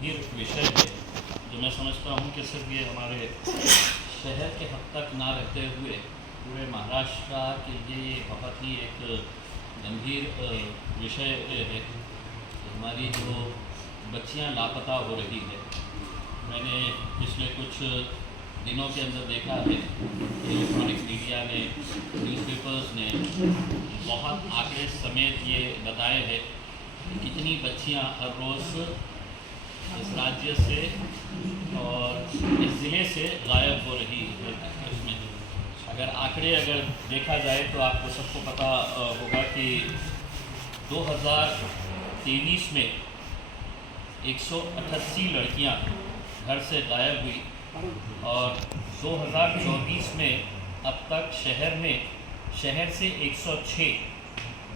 गंभीर विषय है जो मैं समझता हूँ कि सिर्फ ये हमारे शहर के हद तक ना रहते हुए पूरे महाराष्ट्र के लिए ये बहुत ही एक गंभीर विषय है। हमारी जो बच्चियाँ लापता हो रही है, मैंने पिछले कुछ दिनों के अंदर देखा है इलेक्ट्रॉनिक मीडिया ने, न्यूज़पेपर्स ने बहुत आंकड़े समेत ये बताए हैं कि कितनी बच्चियाँ हर रोज़ इस राज्य से और इस ज़िले से गायब हो रही है। इसमें अगर देखा जाए तो आपको सबको पता होगा कि 2023 में 188 लड़कियां घर से गायब हुई और 2024 में अब तक शहर से 106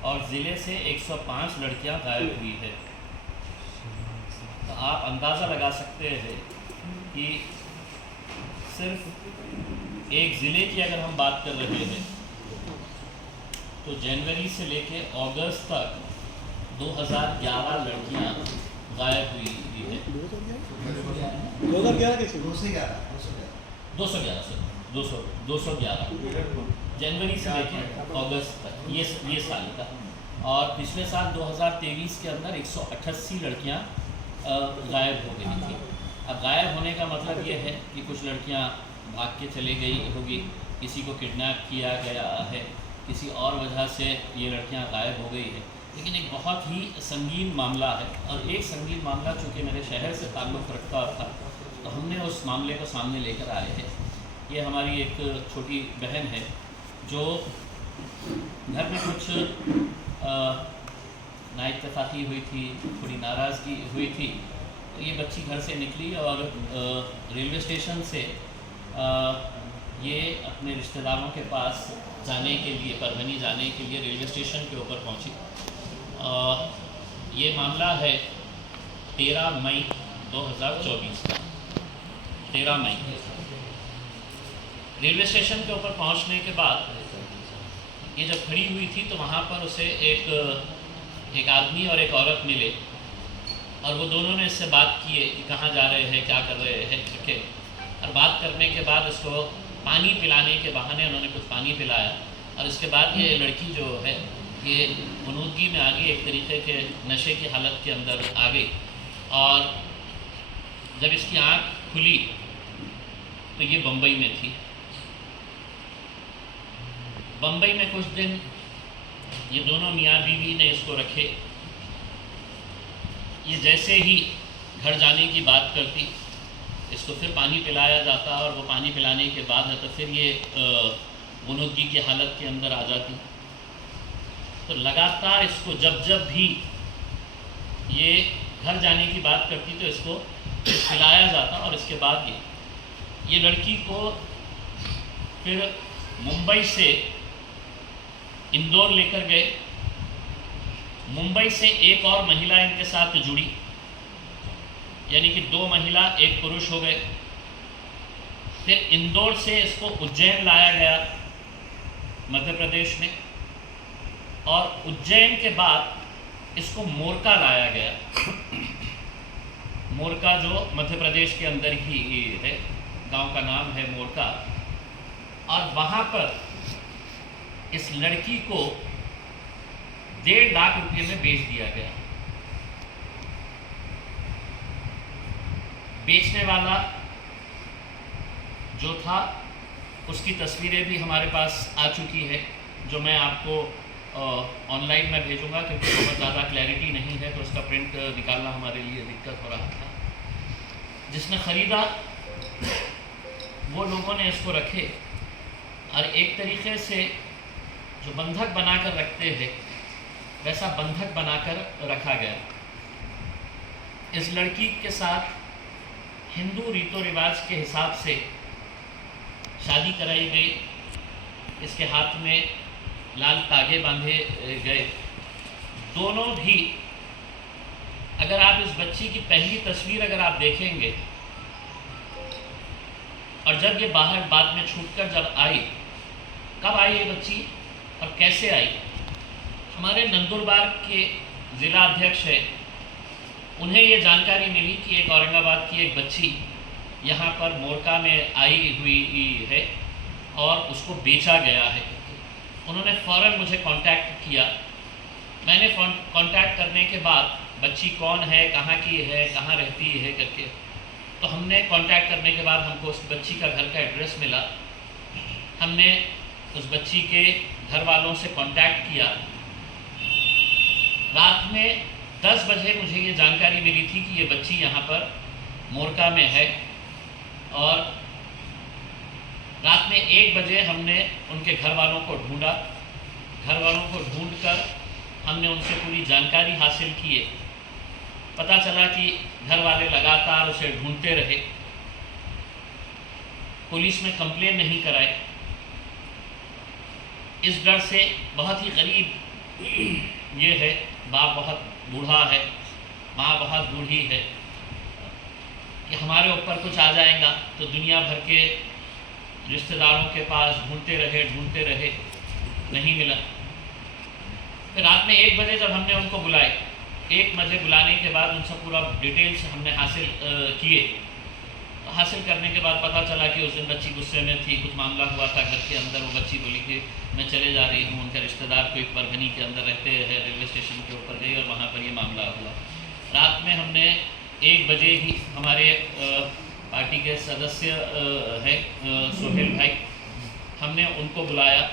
और ज़िले से 105 लड़कियां गायब हुई है। तो आप अंदाज़ा लगा सकते हैं कि सिर्फ एक ज़िले की अगर हम बात कर रहे हैं तो जनवरी से लेके अगस्त तक 2011 लड़कियां गायब हुई है। 211 जनवरी से लेके अगस्त तक ये साल का। और पिछले साल 2023 के अंदर 188 लड़कियां गायब हो गई थी। अब गायब होने का मतलब ये है कि कुछ लड़कियां भाग के चले गई होगी, किसी को किडनैप किया गया है, किसी और वजह से ये लड़कियां गायब हो गई है। लेकिन एक बहुत ही संगीन मामला है और एक संगीन मामला चूँकि मेरे शहर से ताल्लुक़ रखता था तो हमने उस मामले को सामने लेकर आए हैं। ये हमारी एक छोटी बहन है जो घर में कुछ नाइतफाक़ी हुई थी, थोड़ी नाराज़गी हुई थी। तो ये बच्ची घर से निकली और रेलवे स्टेशन से ये अपने रिश्तेदारों के पास जाने के लिए, परभनी जाने के लिए रेलवे स्टेशन के ऊपर पहुंची। ये मामला है 13 मई 2024 का। 13 मई रेलवे स्टेशन के ऊपर पहुंचने के बाद ये जब खड़ी हुई थी तो वहाँ पर उसे एक आदमी और एक औरत मिले और वो दोनों ने इससे बात किए कि कहाँ जा रहे हैं, क्या कर रहे हैं करके। और बात करने के बाद इसको पानी पिलाने के बहाने उन्होंने कुछ पानी पिलाया और इसके बाद ये लड़की जो है ये गुनूदगी में आ गई, एक तरीके के नशे की हालत के अंदर आ गई। और जब इसकी आँख खुली तो ये बम्बई में थी। बम्बई में कुछ दिन ये दोनों मियाँ बीवी ने इसको रखे। ये जैसे ही घर जाने की बात करती, इसको फिर पानी पिलाया जाता और वो पानी पिलाने के बाद है तो फिर ये गुनूदगी की हालत के अंदर आ जाती। तो लगातार इसको जब भी ये घर जाने की बात करती तो इसको पिलाया जाता और इसके बाद ये लड़की को फिर मुंबई से इंदौर लेकर गए। मुंबई से एक और महिला इनके साथ जुड़ी, यानी कि 2 महिला 1 पुरुष हो गए। फिर इंदौर से इसको उज्जैन लाया गया मध्य प्रदेश में और उज्जैन के बाद इसको मोरका लाया गया। मोरका जो मध्य प्रदेश के अंदर ही है, गांव का नाम है मोरका। और वहाँ पर इस लड़की को 1.5 लाख रुपये में बेच दिया गया। बेचने वाला जो था उसकी तस्वीरें भी हमारे पास आ चुकी है, जो मैं आपको ऑनलाइन में भेजूंगा क्योंकि बहुत ज़्यादा क्लैरिटी नहीं है तो उसका प्रिंट निकालना हमारे लिए दिक्कत हो रहा था। जिसने ख़रीदा वो लोगों ने इसको रखे और एक तरीके से जो बंधक बनाकर रखते हैं वैसा बंधक बनाकर रखा गया। इस लड़की के साथ हिंदू रीतो रिवाज के हिसाब से शादी कराई गई। इसके हाथ में लाल तागे बांधे गए। दोनों भी, अगर आप इस बच्ची की पहली तस्वीर अगर आप देखेंगे और जब ये बाहर बाद में छूटकर जब आई, कब आई ये बच्ची और कैसे आई। हमारे नंदुरबार के ज़िला अध्यक्ष है उन्हें ये जानकारी मिली कि एक औरंगाबाद की एक बच्ची यहाँ पर मोरका में आई हुई है और उसको बेचा गया है। उन्होंने फ़ौरन मुझे कांटेक्ट किया। मैंने कांटेक्ट करने के बाद बच्ची कौन है, कहाँ की है, कहाँ रहती है करके, तो हमने कांटेक्ट करने के बाद हमको उस बच्ची का घर का एड्रेस मिला। हमने उस बच्ची के घर वालों से कांटेक्ट किया। रात में 10 बजे मुझे ये जानकारी मिली थी कि ये बच्ची यहाँ पर मोरका में है, और रात में 1 बजे हमने उनके घर वालों को ढूंढा। घर वालों को ढूंढकर हमने उनसे पूरी जानकारी हासिल की। पता चला कि घर वाले लगातार उसे ढूंढते रहे, पुलिस में कंप्लेन नहीं कराए। इस डर से बहुत ही करीब ये है, बाप बहुत बूढ़ा है, माँ बहुत बूढ़ी है, कि हमारे ऊपर कुछ आ जाएगा तो दुनिया भर के रिश्तेदारों के पास ढूंढते रहे, नहीं मिला। फिर रात में 1 बजे जब हमने उनको बुलाए, 1 बजे बुलाने के बाद उनसे पूरा डिटेल्स हमने हासिल किए। हासिल करने के बाद पता चला कि उस दिन बच्ची गुस्से में थी, कुछ मामला हुआ था घर के अंदर। वो बच्ची बोली कि मैं चले जा रही हूँ, उनके रिश्तेदार को एक परभनी के अंदर रहते हैं, रेलवे स्टेशन के ऊपर गई और वहाँ पर ये मामला हुआ। रात में हमने 1 बजे ही हमारे पार्टी के सदस्य हैं सोहेल भाई, हमने उनको बुलाया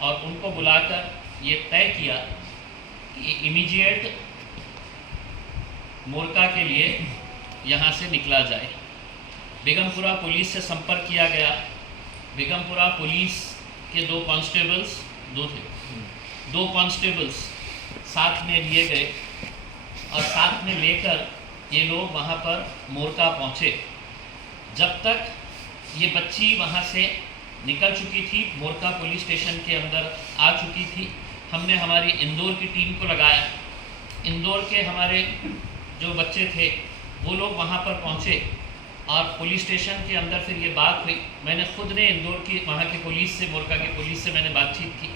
और उनको बुलाकर ये तय किया कि इमीडिएट मोरका के लिए यहाँ से निकला जाए। बेगमपुरा पुलिस से संपर्क किया गया। बेगमपुरा पुलिस के 2 कांस्टेबल्स, 2 कांस्टेबल्स साथ में लिए गए और साथ में लेकर ये लोग वहाँ पर मोरका पहुँचे। जब तक ये बच्ची वहाँ से निकल चुकी थी, मोरका पुलिस स्टेशन के अंदर आ चुकी थी, हमने हमारी इंदौर की टीम को लगाया। इंदौर के हमारे जो बच्चे थे वो लोग वहाँ पर पहुँचे और पुलिस स्टेशन के अंदर फिर ये बात हुई। मैंने खुद ने इंदौर की वहाँ की पुलिस से, मोरका की पुलिस से मैंने बातचीत की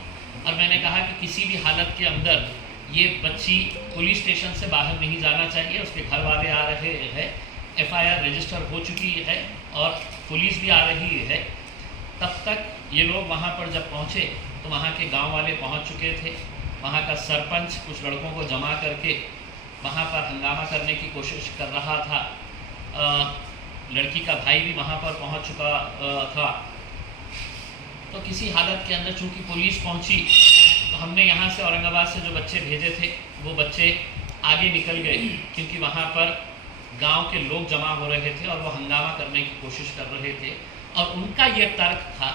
और मैंने कहा कि किसी भी हालत के अंदर ये बच्ची पुलिस स्टेशन से बाहर नहीं जाना चाहिए। उसके घर वाले आ रहे हैं, FIR रजिस्टर हो चुकी है और पुलिस भी आ रही है। तब तक ये लोग वहाँ पर जब पहुँचे तो वहाँ के गांव वाले पहुँच चुके थे। वहाँ का सरपंच कुछ लड़कों को जमा करके वहाँ पर हंगामा करने की कोशिश कर रहा था। लड़की का भाई भी वहाँ पर पहुँच चुका था। तो किसी हालत के अंदर चूँकि पुलिस पहुँची तो हमने यहाँ से औरंगाबाद से जो बच्चे भेजे थे वो बच्चे आगे निकल गए, क्योंकि वहाँ पर गांव के लोग जमा हो रहे थे और वो हंगामा करने की कोशिश कर रहे थे। और उनका ये तर्क था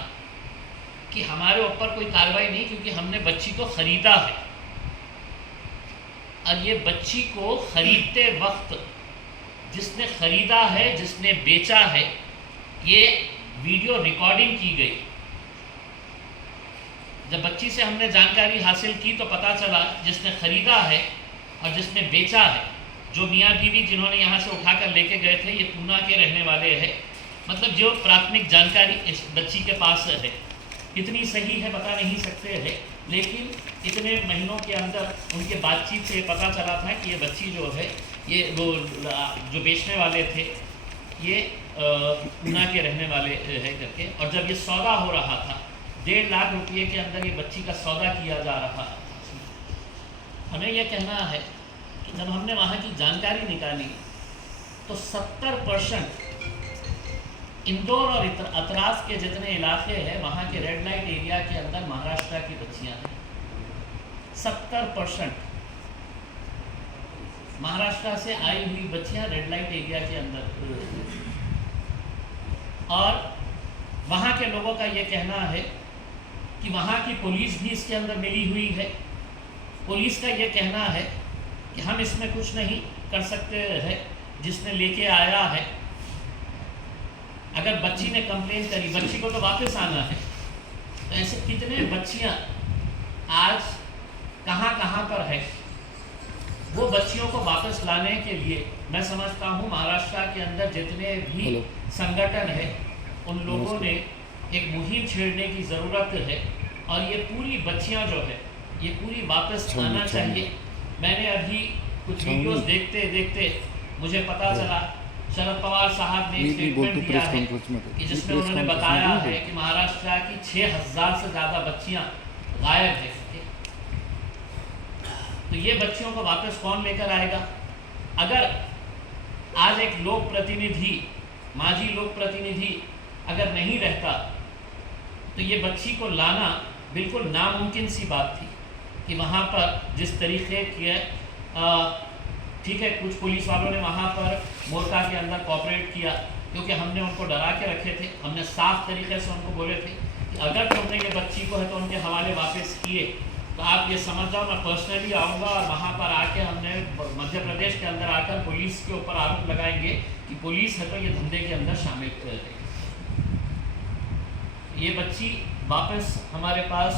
कि हमारे ऊपर कोई कार्रवाई नहीं, क्योंकि हमने बच्ची को ख़रीदा है। और ये बच्ची को ख़रीदते वक्त जिसने ख़रीदा है, जिसने बेचा है, ये वीडियो रिकॉर्डिंग की गई। जब बच्ची से हमने जानकारी हासिल की तो पता चला जिसने ख़रीदा है और जिसने बेचा है, जो मियाँ बीवी जिन्होंने यहाँ से उठाकर लेके गए थे, ये पूना के रहने वाले हैं। मतलब जो प्राथमिक जानकारी इस बच्ची के पास है, कितनी सही है बता नहीं सकते हैं, लेकिन इतने महीनों के अंदर उनके बातचीत से पता चला था कि ये बच्ची जो है, ये वो जो बेचने वाले थे ये पूना के रहने वाले है करके। और जब ये सौदा हो रहा था, 1.5 लाख रुपये के अंदर ये बच्ची का सौदा किया जा रहा था। हमें यह कहना है कि जब हमने वहाँ की जानकारी निकाली तो 70% इंदौर और अतराफ के जितने इलाके हैं वहाँ के रेड लाइट एरिया के अंदर महाराष्ट्र की बच्चियाँ हैं। 70% महाराष्ट्र से आई हुई बच्चियाँ रेड लाइट एरिया के अंदर। और वहाँ के लोगों का ये कहना है कि वहाँ की पुलिस भी इसके अंदर मिली हुई है। पुलिस का ये कहना है कि हम इसमें कुछ नहीं कर सकते हैं, जिसने लेके आया है। अगर बच्ची ने कंप्लेन करी, बच्ची को तो वापस आना है। तो ऐसे कितने बच्चियां आज कहाँ पर है, वो बच्चियों को वापस लाने के लिए मैं समझता हूँ महाराष्ट्र के अंदर जितने भी संगठन है उन लोगों ने एक मुहिम छेड़ने की ज़रूरत है। और ये पूरी बच्चियाँ जो है ये पूरी वापस आना चाहिए। मैंने अभी कुछ वीडियोस देखते देखते मुझे पता चला शरद पवार साहब ने स्टेटमेंट दिया है कि जिसमें उन्होंने बताया है कि महाराष्ट्र की 6000 से ज़्यादा बच्चियां गायब है। तो ये बच्चियों को वापस कौन लेकर आएगा? अगर आज एक लोक प्रतिनिधि, माजी लोक प्रतिनिधि अगर नहीं रहता तो ये बच्ची को लाना बिल्कुल नामुमकिन सी बात थी कि वहाँ पर जिस तरीके के ठीक है, कुछ पुलिस वालों ने वहाँ पर मोर्चा के अंदर कोऑपरेट किया क्योंकि हमने उनको डरा के रखे थे। हमने साफ तरीके से उनको बोले थे कि अगर तुमने ये बच्ची को है तो उनके हवाले वापस किए तो आप ये समझ जाओ मैं पर्सनली आऊँगा और वहाँ पर आके हमने मध्य प्रदेश के अंदर आकर पुलिस के ऊपर आरोप लगाएंगे कि पुलिस है तो ये धंधे के अंदर शामिल कर रही। ये बच्ची वापस हमारे पास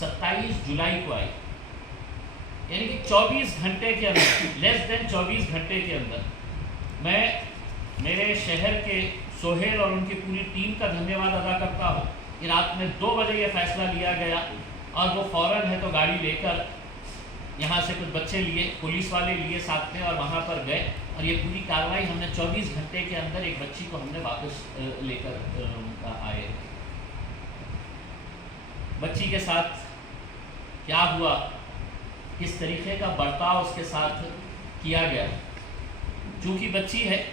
27 जुलाई को आई, यानी कि 24 घंटे के अंदर, लेस देन 24 घंटे के अंदर। मैं मेरे शहर के सोहेल और उनकी पूरी टीम का धन्यवाद अदा करता हूँ कि रात में 2 बजे ये फैसला लिया गया और वो फ़ौरन है तो गाड़ी लेकर यहाँ से कुछ बच्चे लिए, पुलिस वाले लिए साथ में और वहाँ पर गए और ये पूरी कार्रवाई हमने 24 घंटे के अंदर एक बच्ची को हमने वापस लेकर आए। बच्ची के साथ क्या हुआ, किस तरीके का बर्ताव उसके साथ किया गया, चूँकि बच्ची है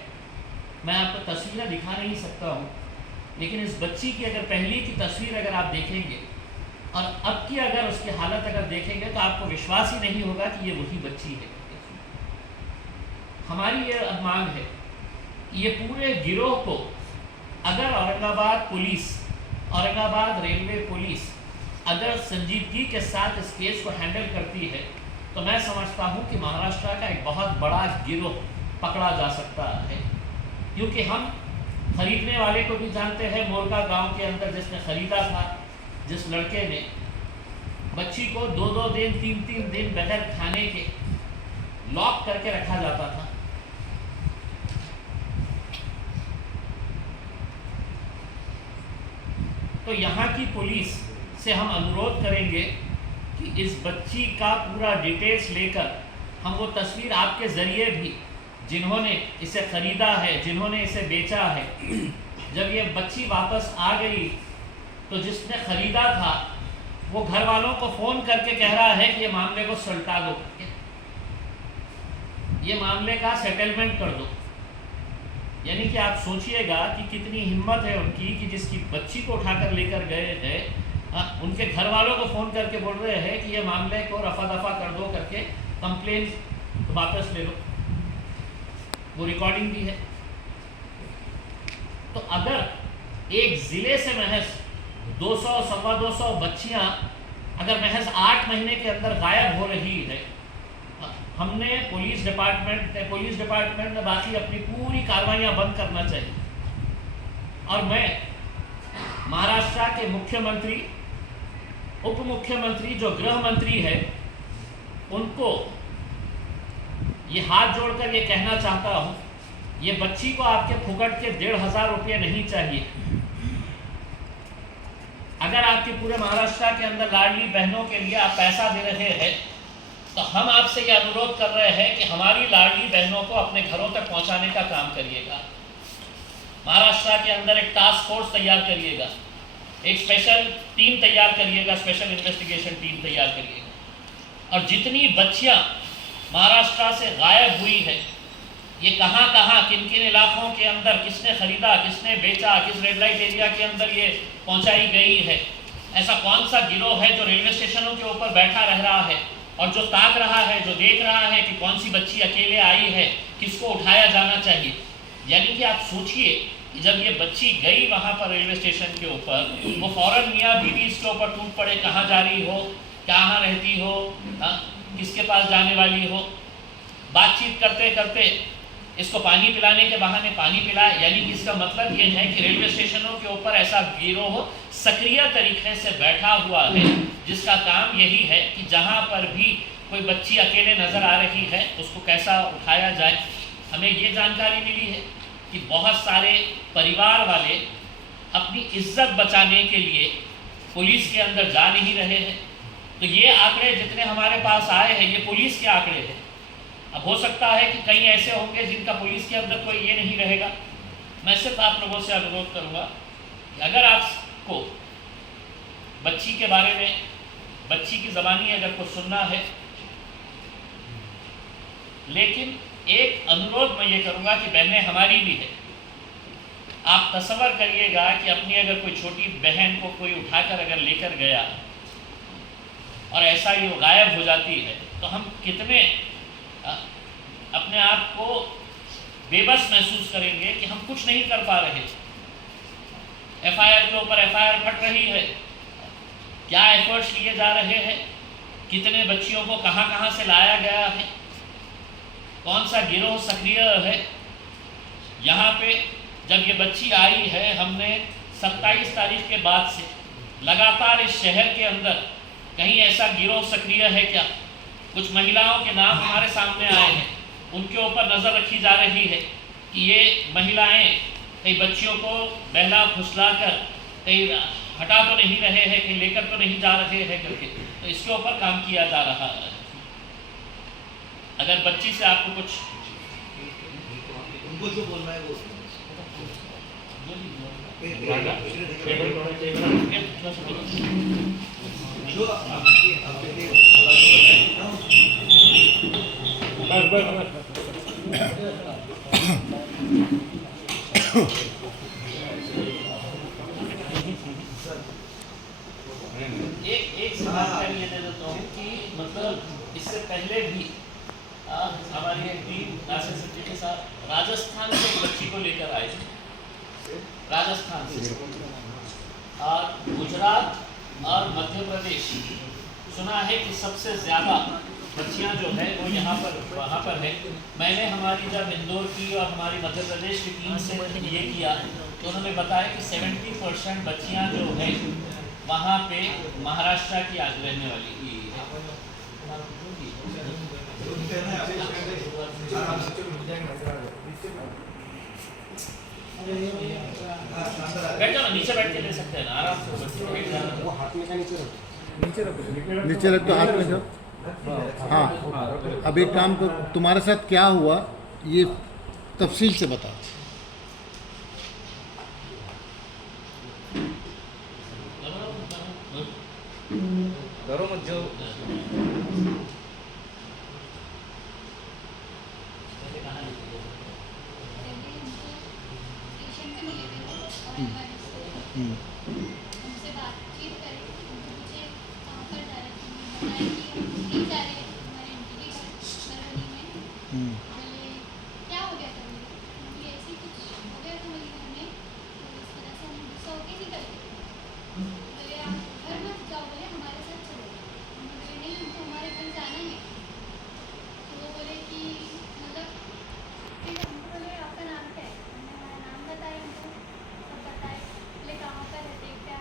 मैं आपको तस्वीरें दिखा नहीं सकता हूँ, लेकिन इस बच्ची की अगर पहली की तस्वीर अगर आप देखेंगे और अब की अगर उसकी हालत अगर देखेंगे तो आपको विश्वास ही नहीं होगा कि ये वही बच्ची है। हमारी ये अब मांग है कि ये पूरे गिरोह को अगर Aurangabad police, Aurangabad railway police अगर संजीदगी के साथ इस केस को हैंडल करती है तो मैं समझता हूँ कि महाराष्ट्र का एक बहुत बड़ा गिरोह पकड़ा जा सकता है। क्योंकि हम खरीदने वाले को भी जानते हैं, मोरका गांव के अंदर जिसने खरीदा था, जिस लड़के ने बच्ची को 2-2 दिन 3-3 दिन बगैर खाने के लॉक करके रखा जाता था। तो यहाँ की पुलिस से हम अनुरोध करेंगे कि इस बच्ची का पूरा डिटेल्स लेकर हम वो तस्वीर आपके ज़रिए भी, जिन्होंने इसे ख़रीदा है, जिन्होंने इसे बेचा है, जब ये बच्ची वापस आ गई तो जिसने ख़रीदा था वो घर वालों को फ़ोन करके कह रहा है कि ये मामले को सुलटा दो, ये मामले का सेटलमेंट कर दो। यानी कि आप सोचिएगा कि कितनी हिम्मत है उनकी कि जिसकी बच्ची को उठाकर लेकर गए हैं, उनके घर वालों को फ़ोन करके बोल रहे हैं कि ये मामले को रफा दफा कर दो करके कंप्लेन वापस ले लो। वो रिकॉर्डिंग भी है। तो अगर एक ज़िले से महज 200-225 बच्चियां अगर महज 8 महीने के अंदर गायब हो रही है, हमने पुलिस डिपार्टमेंट ने बाकी अपनी पूरी कार्रवाइयां बंद करना चाहिए। और मैं महाराष्ट्र के मुख्यमंत्री, उप मुख्यमंत्री जो गृह मंत्री है, उनको ये हाथ जोड़कर ये कहना चाहता हूँ, ये बच्ची को आपके फुकट के 1,500 रुपये नहीं चाहिए। अगर आपके पूरे महाराष्ट्र के अंदर लाडली बहनों के लिए आप पैसा दे रहे हैं तो हम आपसे ये अनुरोध कर रहे हैं कि हमारी लाडली बहनों को अपने घरों तक पहुंचाने का काम करिएगा। महाराष्ट्र के अंदर एक टास्क फोर्स तैयार करिएगा, एक स्पेशल टीम तैयार करिएगा, स्पेशल इन्वेस्टिगेशन टीम तैयार करिएगा। और जितनी बच्चियां महाराष्ट्र से गायब हुई है, ये कहाँ कहाँ किन किन इलाकों के अंदर किसने ख़रीदा, किसने बेचा, किस रेड लाइट एरिया के अंदर ये पहुंचाई गई है, ऐसा कौन सा गिरोह है जो रेलवे स्टेशनों के ऊपर बैठा रह रहा है और जो ताक रहा है, जो देख रहा है कि कौन सी बच्ची अकेले आई है, किसको उठाया जाना चाहिए। यानी कि आप सोचिए कि जब ये बच्ची गई वहाँ पर रेलवे स्टेशन के ऊपर, वो फ़ौरन मियाँ बीवी इसके ऊपर टूट पड़े, कहाँ जा रही हो, कहाँ रहती हो, किसके पास जाने वाली हो। बातचीत करते करते इसको पानी पिलाने के बहाने पानी पिलाए। यानी कि इसका मतलब ये है कि रेलवे स्टेशनों के ऊपर ऐसा गिरोह सक्रिय तरीके से बैठा हुआ है जिसका काम यही है कि जहाँ पर भी कोई बच्ची अकेले नज़र आ रही है उसको कैसा उठाया जाए। हमें ये जानकारी मिली है कि बहुत सारे परिवार वाले अपनी इज्जत बचाने के लिए पुलिस के अंदर जा नहीं रहे हैं। तो ये आंकड़े जितने हमारे पास आए हैं ये पुलिस के आंकड़े हैं। अब हो सकता है कि कई ऐसे होंगे जिनका पुलिस के अंदर कोई ये नहीं रहेगा। मैं सिर्फ आप लोगों से अनुरोध करूँगा कि अगर आपको बच्ची के बारे में, बच्ची की ज़बानी अगर कुछ सुनना है, लेकिन एक अनुरोध मैं ये करूँगा कि बहनें हमारी भी है, आप तसव्वुर करिएगा कि अपनी अगर कोई छोटी बहन को कोई उठाकर अगर लेकर गया और ऐसा ही वो गायब हो जाती है तो हम कितने अपने आप को बेबस महसूस करेंगे कि हम कुछ नहीं कर पा रहे। एफआईआर के ऊपर एफआईआर फट रही है, क्या एफर्ट्स लिए जा रहे हैं, कितने बच्चियों को कहाँ कहाँ से लाया गया है, कौन सा गिरोह सक्रिय है। यहाँ पे जब ये बच्ची आई है, हमने 27 तारीख के बाद से लगातार इस शहर के अंदर कहीं ऐसा गिरोह सक्रिय है क्या? कुछ महिलाओं के नाम हमारे सामने आए हैं, उनके ऊपर नज़र रखी जा रही है कि ये महिलाएं कहीं बच्चियों को बहला फुसला कर कहीं हटा तो नहीं रहे हैं, कहीं लेकर तो नहीं जा रहे हैं करके, तो इसके ऊपर काम किया जा रहा है। अगर बच्ची से आपको कुछ उनको जो बोलना है वो एक जानकारी ये दे देता हूँ कि मतलब इससे पहले भी हमारी एक टीम नासिर सिद्दीकी साहब राजस्थान से एक बच्ची को लेकर आए थे, राजस्थान से, और गुजरात और मध्य प्रदेश सुना है कि सबसे ज़्यादा बच्चियां जो है वो यहाँ पर वहाँ पर है। मैंने हमारी जब इंदौर की और हमारी मध्य प्रदेश की टीम से ये किया तो उन्होंने बताया कि 70% बच्चियां जो है वहाँ पे महाराष्ट्र की आज रहने वाली है। बैठ जाओ, नीचे बैठ के ले सकते हैं ना, आराम से बैठ जाना। वो हाथ में नीचे रखो, नीचे रख दो, हाथ में दो। हाँ, अब एक काम करो, तुम्हारे साथ क्या हुआ ये तफसील से बताओ। करो मत जो उनसे बातचीत करें, मुझे कहाँ पर जा रहे थे, बताया कि हम नहीं जा रहे हमारे आंटी के घर मरवनी में। बोले क्या हो गया था, मुझे ऐसे ही कुछ हो गया था मेरे घर में, तो इस तरह से हम गुस्सा होकर निकल गए। बोले आप घर मत जाओ, बोले हमारे साथ चलो। हम बोले नहीं, हमको हमारे घर जाना है। तो वो बोले कि मतलब फिर हम बोले आपका नाम क्या है, हमने हमारा नाम बताया, उनको सब बताए। बोले कहाँ पर रहते, क्या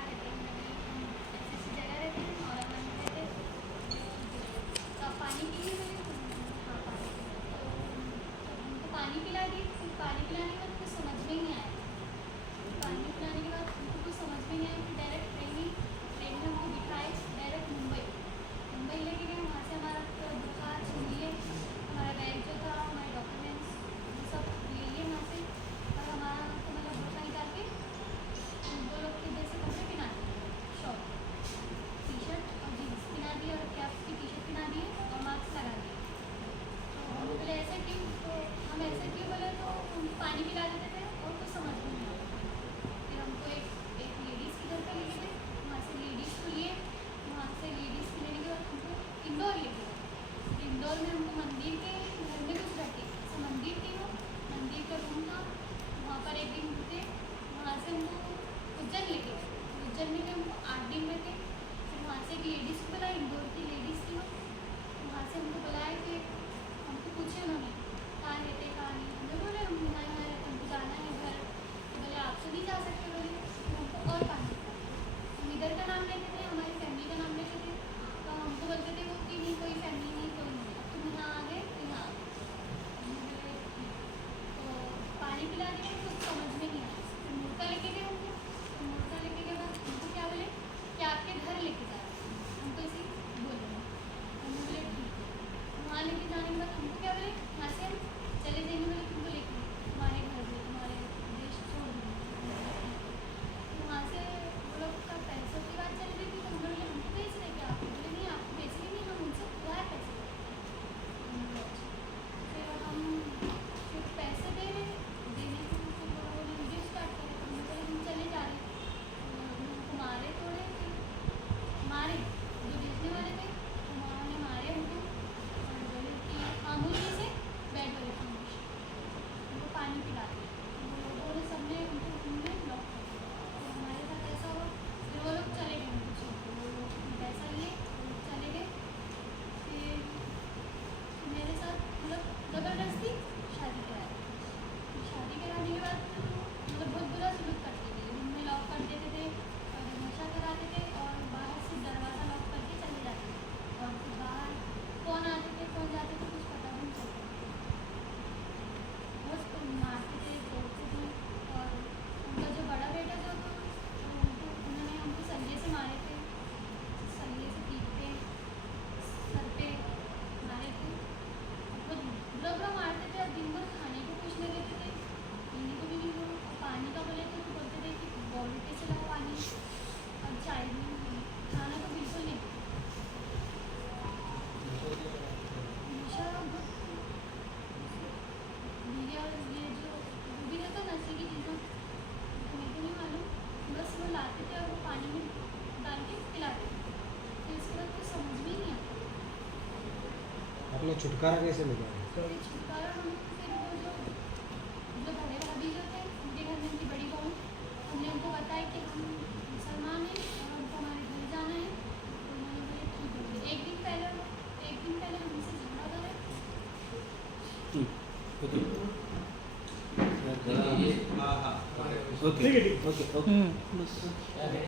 अपना छुटकारा कैसे मिला? फिर छुटकारा हम फिर वो जो बड़े भाभी जो थे उनके घर में उनकी बड़ी बहू, हमने उनको बताया कि हम मुसलमान हैं और हमको हमारे घर जाना है। तो उन्होंने बोले ठीक है। एक दिन पहले हमसे झगड़ा करा। ठीक है, ठीक है।